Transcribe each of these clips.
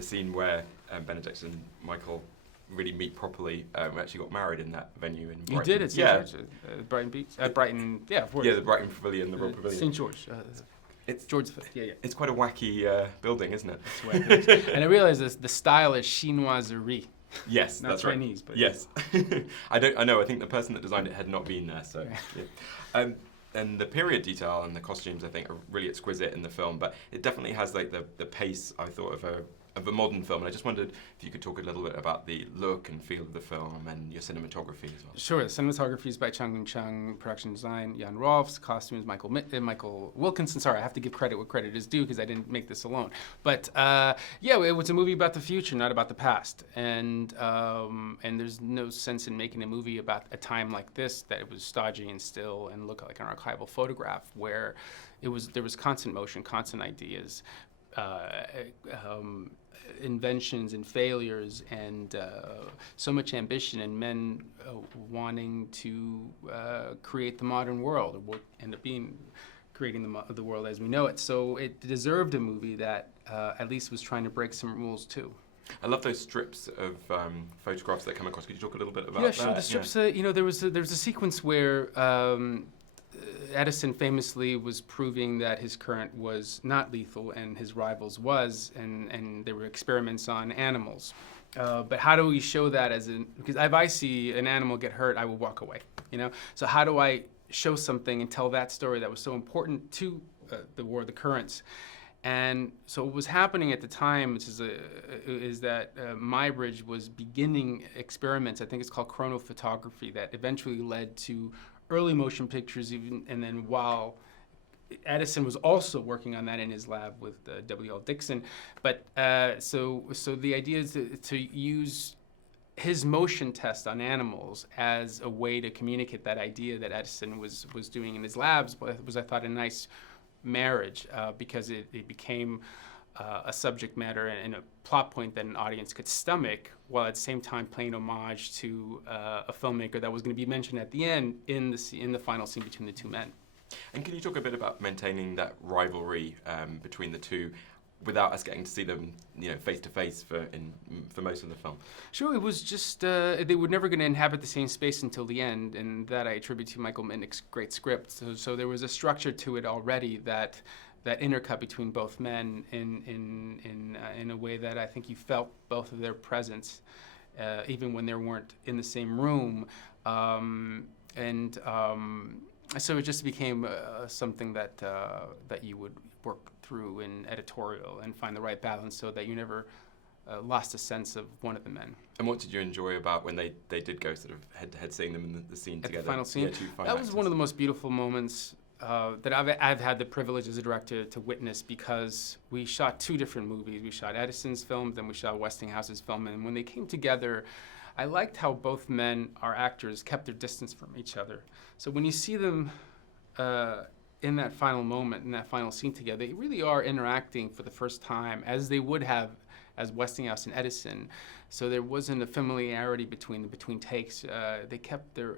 the scene where Benedict and Michael really meet properly. We actually got married in that venue in Brighton. You did at St. George, Brighton Beach, Brighton, yeah, of course. Yeah, the Brighton Pavilion, the Royal Pavilion. St. George. It's George V. Yeah. It's quite a wacky building, isn't it? It's wacky. And I realized the style is chinoiserie. Yes, Not that's Chinese, right. but yes. I know. I think the person that designed it had not been there. So, yeah. And the period detail and the costumes, I think, are really exquisite in the film. But it definitely has like the pace, I thought, of a modern film. And I just wondered if you could talk a little bit about the look and feel of the film and your cinematography as well. Sure. The cinematography is by Chung Chung, production design Jan Rolfs, costumes Michael Wilkinson. Sorry, I have to give credit where credit is due because I didn't make this alone. But it was a movie about the future, not about the past. And there's no sense in making a movie about a time like this that it was stodgy and still and looked like an archival photograph where there was constant motion, constant ideas. Inventions and failures and so much ambition and men wanting to create the modern world, or what ended up being creating the world as we know it. So it deserved a movie that at least was trying to break some rules too. I love those strips of photographs that come across. Could you talk a little bit about that? Yeah, sure. The strips, there was a sequence where Edison famously was proving that his current was not lethal and his rival's was, and there were experiments on animals. But how do we show that because if I see an animal get hurt, I will walk away, So how do I show something and tell that story that was so important to the war, the currents? And so what was happening at the time is that Muybridge was beginning experiments, I think it's called chronophotography, that eventually led to early motion pictures, and then while Edison was also working on that in his lab with W.L. Dixon, but so the idea is to use his motion test on animals as a way to communicate that idea that Edison was doing in his labs was, I thought, a nice marriage because it became a subject matter and a plot point that an audience could stomach, while at the same time paying homage to a filmmaker that was going to be mentioned at the end in the final scene between the two men. And can you talk a bit about maintaining that rivalry between the two without us getting to see them, face to face for most of the film? Sure, it was just they were never going to inhabit the same space until the end, and that I attribute to Michael Mitnick's great script. So there was a structure to it already that intercut between both men in a way that I think you felt both of their presence, even when they weren't in the same room, so it just became something that you would work through in editorial and find the right balance so that you never lost a sense of one of the men. And what did you enjoy about when they did go sort of head-to-head, seeing them in the scene together? At the final scene? Yeah, that was one of the most beautiful moments that I've had the privilege as a director to witness, because we shot two different movies. We shot Edison's film, then we shot Westinghouse's film, and when they came together, I liked how both men, our actors, kept their distance from each other. So when you see them in that final moment, in that final scene together, they really are interacting for the first time, as they would have as Westinghouse and Edison. So there wasn't a familiarity between takes. They kept their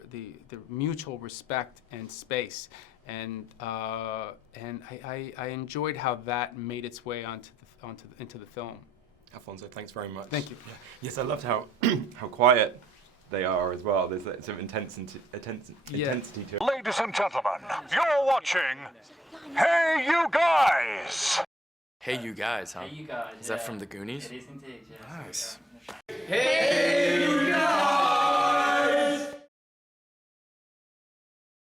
mutual respect and space. And I enjoyed how that made its way into the film. Alfonso, thanks very much. Thank you. Yeah. Yes, I loved how quiet they are as well. There's some intensity to it. Ladies and gentlemen, you're watching Hey You Guys! Hey You Guys, huh? Hey You Guys. Is that from the Goonies? It is indeed, yes. Nice. Hey!